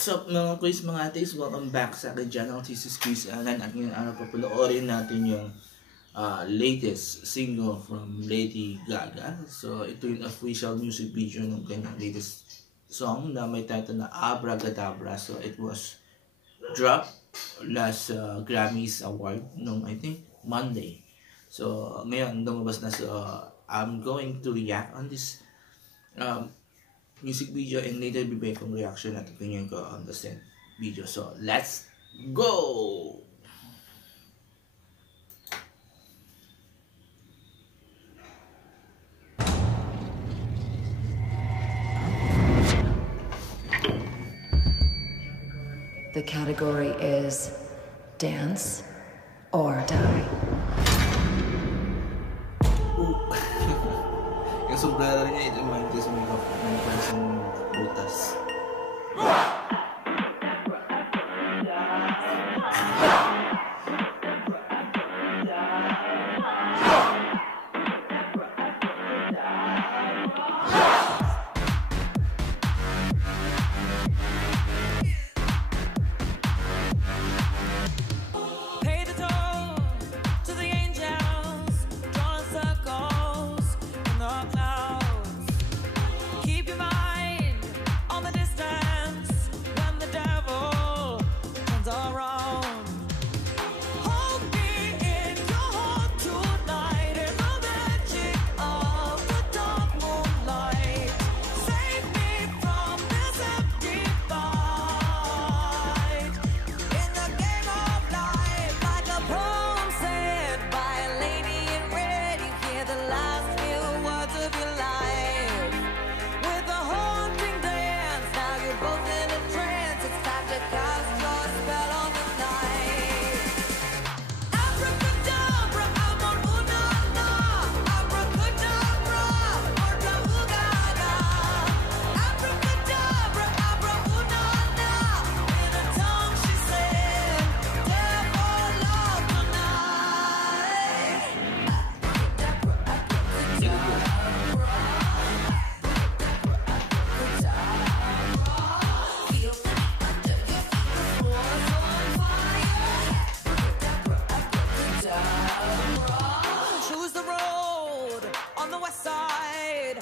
What's up mga quiz mga atis? Welcome back sa akin channel. This is Quiz Alan at ngayon araw papaloorin natin yung latest single from Lady Gaga. So ito yung official music video ng kanyang latest song na may title na Abracadabra. So it was dropped last Grammys Award nung I think Monday. So ngayon lumabas na, so I'm going to react on this music video and later bibigay kong reaction at opinion ko on the same video. So let's go! The category is dance or die. Yung sombrero niya, ito yung sa mga pansang butas.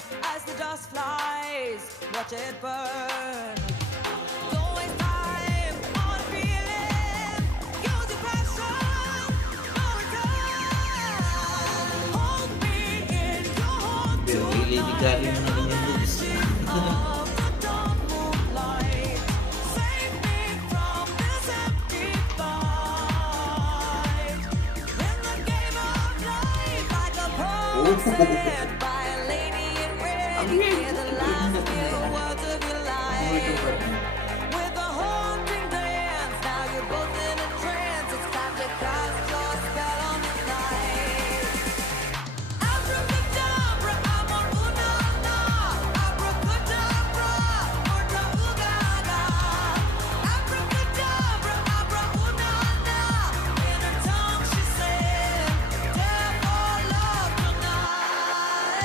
As the dust flies, watch it burn. Don't waste time on a feeling. Use your passion, no return. Hold me in your heart tonight. Of the dawn moonlight, save me from this empty fight. In the game of life, like a poem said by a lady. Hear the last few words of your life. With a haunting dance, now you're both in a trance. It's time to cast your spell on the night. Abracadabra, amor una na. Abracadabra, morta ugaga. Abracadabra, abra una na. In her tongue she said, devil love tonight.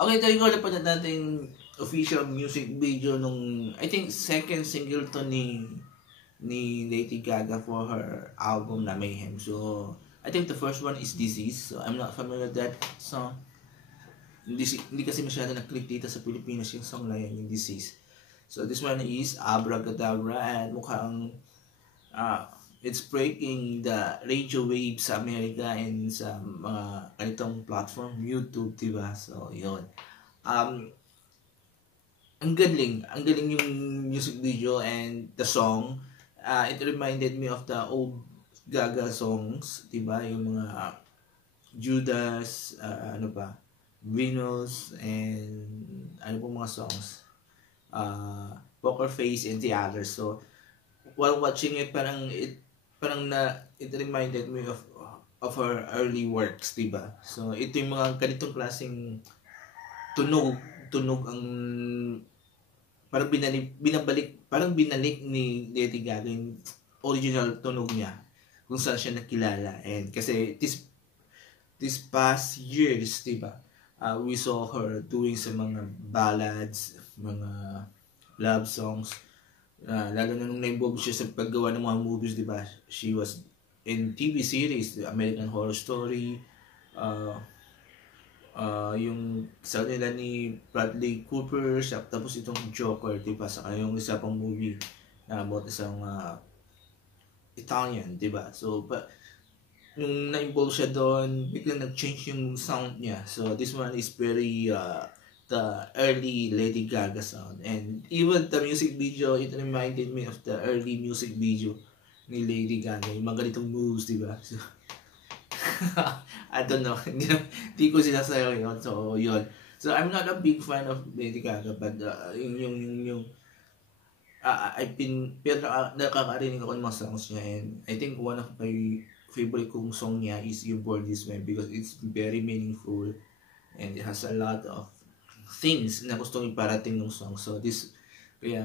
Okay, tayo ko napanood natin official music video nung, I think, second single to ni Lady Gaga for her album na Mayhem. So, I think the first one is Disease. So, I'm not familiar with that song. Hindi kasi masyado nag-click dito sa Pilipinas yung song na yan, yung Disease. So, this one is Abracadabra and mukhang it's breaking the radio waves sa Amerika and sa mga ganitong platform, YouTube, diba? So, yun. Ang galing yung music video and the song. It reminded me of the old Gaga songs, diba? Yung mga Judas, Venus, and ano pong mga songs, Poker Face and the others. So while watching it, it reminded me of her early works, diba? So ito yung mga ganitong klaseng tunog ang parang binalik ni Lady Gaga yung original tunog niya kung saan siya nakilala. And kasi this past years, diba, we saw her doing sa mga ballads, mga love songs, lalo na nung na-involve siya sa paggawa ng mga movies, diba? She was in TV series, The American Horror Story, yung sa nila ni Bradley Cooper, tapos itong Joker, diba? Saka yung isa pang movie na about isang Italian, diba? So, nung na-involve siya doon, biglang nag-change yung sound niya. So, this one is very the early Lady Gaga sound. And even the music video, it reminded me of the early music video ni Lady Gaga. Yung mga ganitong moves, diba? So, I don't know. Hindi ko sinasayaw yun. So, yun. So, I'm not a big fan of Lady Gaga, but pero nakakarinig ako ng mga songs niya, and I think one of my favorite kong song niya is You Born This Way because it's very meaningful and it has a lot of things na gustong iparating ng song. So, kaya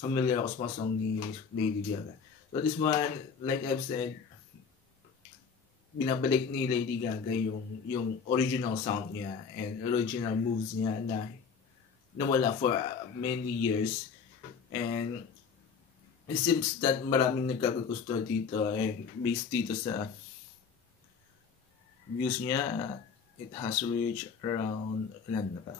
familiar ako sa mga song ni Lady Gaga. So, this one, like I've said, binabalik ni Lady Gaga yung original sound niya and original moves niya na nawala for many years, and it seems that maraming nagkakagusto dito, and based dito sa views niya, it has reached around ilan na ba?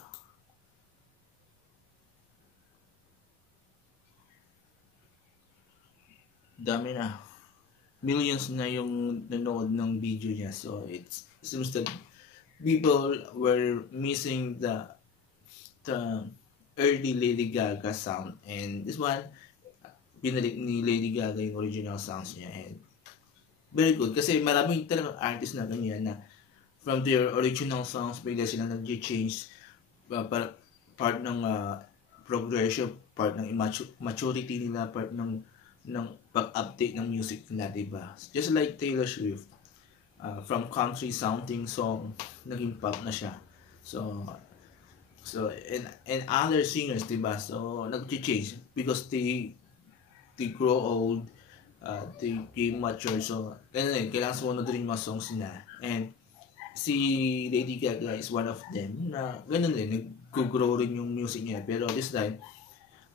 Dami na. Millions na yung nanood ng video niya. So it seems that people were missing the early Lady Gaga sound, and this one binalik ni Lady Gaga yung original sounds niya, and very good kasi maraming talagang artists na ganyan na from their original songs bigla sila nag-change part ng progression, part ng maturity nila, part ng pag-update ng music nila, diba? Just like Taylor Swift, from country sounding song naging pop na siya. So and other singers, diba? So nag-change because they grow old, they get mature. So kailangan sumunod rin yung mga songs nila, and si Lady Gaga is one of them na ganun rin, nag-grow rin yung music niya, pero this time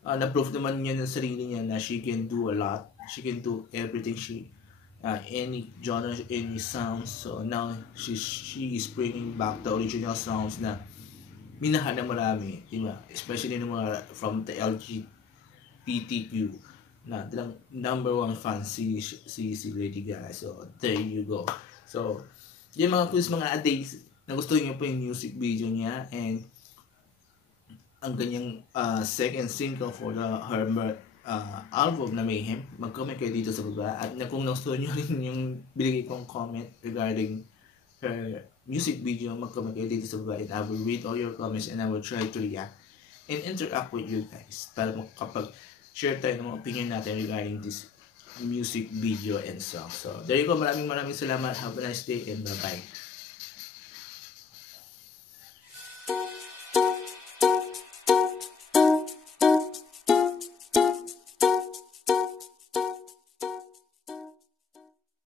na-prove naman niya ng sarili niya na she can do a lot. She can do everything. Any genre, any sounds. So now she is bringing back the original sounds na minahal na marami, diba? Especially ng mga from the LGBTQ na talagang number one fan si Lady Gaga. So there you go. So yung mga quiz, mga days na gusto niyo po yung music video niya, and ang kanyang second single for her album na Mayhem. Mag-comment kayo dito sa baba, at kung nagustuhan nyo rin yung binigay kong comment regarding her music video, mag-comment kayo dito sa baba, and I will read all your comments and I will try to react and interact with you guys para makapag-share tayo ng mga opinion natin regarding this music video and song. So there you go. Maraming salamat. Have a nice day and bye bye.